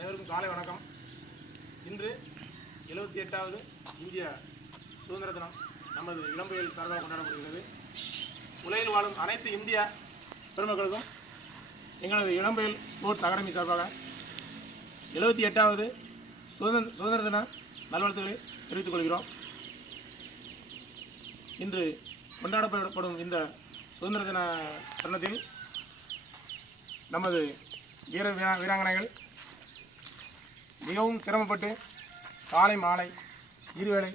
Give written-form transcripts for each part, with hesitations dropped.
அனைவருக்கும் காலை வணக்கம். இன்று 78வது இந்திய சுதந்திர தினம் நமது இளம்பெயல் சார்பாக கொண்டாடப்படுகிறது. உலகில் வாழும் அனைத்து இந்திய பெருமக்களுக்கும் எங்களது இளம்பெயல் ஸ்போர்ட்ஸ் அகாடமி சார்பாக 78வது சுதந்திர தின நல்வாழ்த்துக்களை தெரிவித்துக் கொள்கிறோம். இன்று கொண்டாடப்படும் இந்த சுதந்திர தின தருணத்தில் நமது வீராங்கனைகள் மிகவும் சிரமப்பட்டு காலை மாலை இருவேளை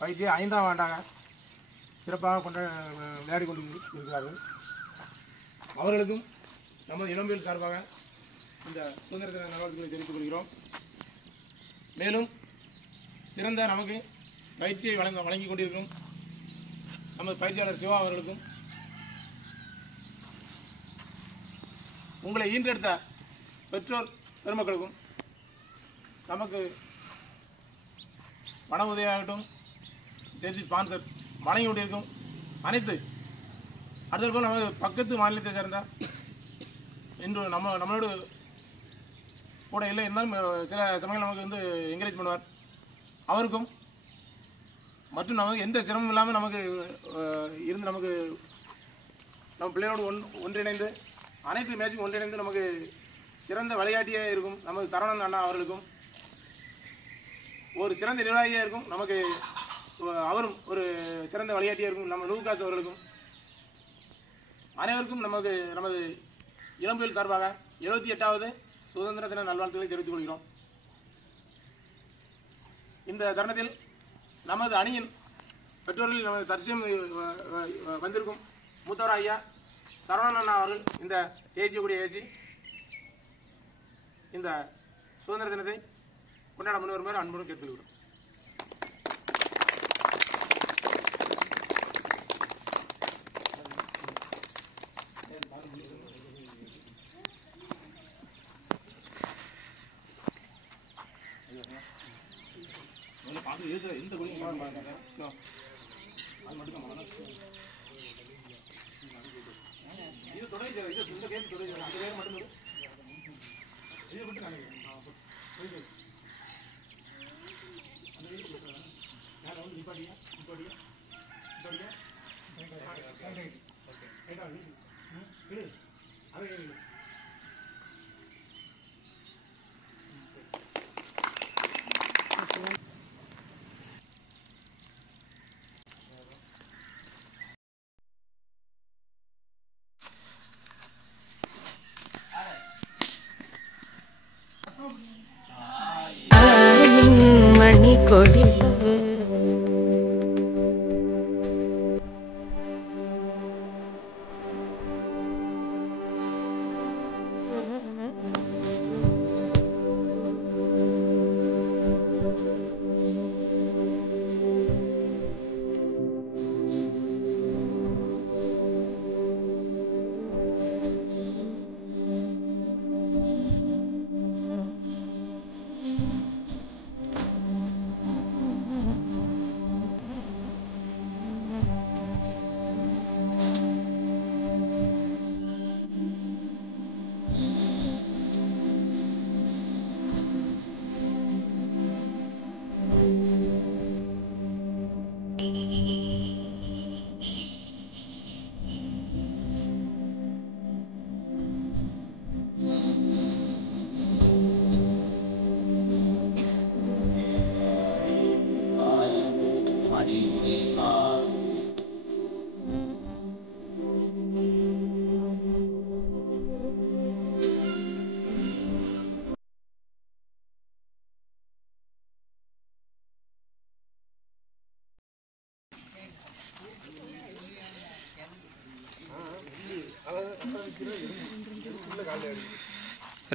பயிற்சியை 5ஆம் ஆண்டாக சிறப்பாக விளையாடி கொண்டு இருக்கிறார்கள். அவர்களுக்கும் நமது இளம்பெயல் சார்பாக இந்த சுதந்திர தின நல்வாழ்த்துக்களை தெரிவித்துக் கொள்கிறோம். மேலும் சிறந்த நமக்கு பயிற்சியை வழங்கி கொண்டிருக்கும் நமது பயிற்சியாளர் சிவா அவர்களுக்கும், உங்களை ஈன்றெடுத்த பெற்றோர் பெருமக்களுக்கும், நமக்கு பண உதவியாகட்டும் ஜெர்சி ஸ்பான்சர் வழங்கி கொண்டிருக்கும் அனைத்து அடுத்த நமது பக்கத்து மாநிலத்தை சேர்ந்த இன்று நம்மளோடு கூட இல்லை இருந்தாலும் சில சமயங்கள் நமக்கு என்கரேஜ் பண்ணுவார். அவருக்கும் மற்றும் நமக்கு எந்த சிரமம் இல்லாமல் நமக்கு இருந்து நமக்கு நம்ம பிள்ளைகளோடு ஒன்றிணைந்து அனைத்து மேட்சும் ஒன்றிணைந்து நமக்கு சிறந்த வழிகாட்டியாக இருக்கும் நமது சரவணன் அண்ணா அவர்களுக்கும், ஒரு சிறந்த நிர்வாகியாக இருக்கும் நமக்கு அவரும் ஒரு சிறந்த வழிகாட்டியாக இருக்கும் நம்ம லூகாஸ் அவர்களுக்கும், அனைவருக்கும் நமது இளம்பெயல் சார்பாக 78வது சுதந்திர தின நல்வாழ்த்துக்களை தெரிவித்துக் கொள்கிறோம். இந்த தருணத்தில் நமது அணியின் பெற்றோர்கள் நமது தற்சயம் வந்திருக்கும் மூத்தவர் ஐயா சரவணன் அண்ணா அவர்கள் இந்த தேசிய கொடியை ஏற்றி இந்த சுதந்திர தினத்தை கொண்டாட முன்வருமாறு அன்புடன் கேட்டுக்கொள்கிறோம். எந்த கொடியும் அது மட்டும் இது தொடங்கி இந்த கேம் தொடங்கி அந்த பேர் மட்டும் இது மட்டும் காணிக்கிறேன். நிப்பாட்டியா மணி கொடி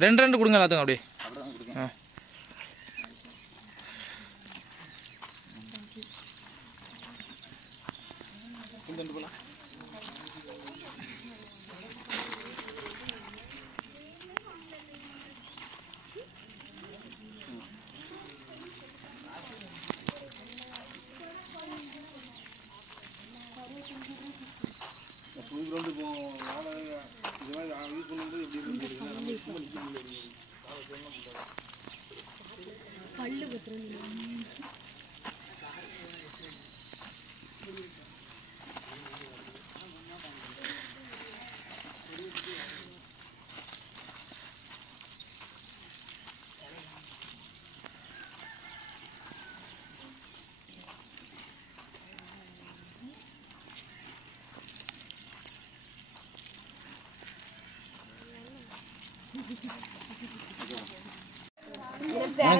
ரெண்டு கொடுங்க எல்லாத்துக்கும் அப்படியே. கிரவுண்டு இப்போ யூஸ் பண்ணும்போது எப்படி இருக்கு.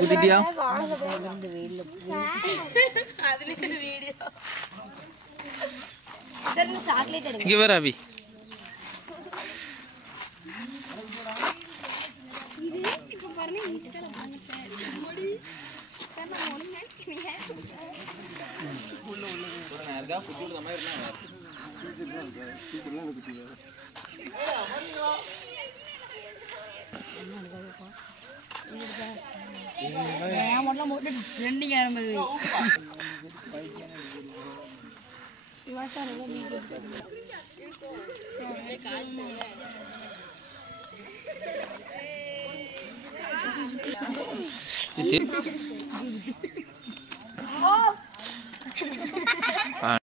குத்திட்டியா இங்க வேற அபி ட்ரெண்டிங் ஆரம்பிச்சு இது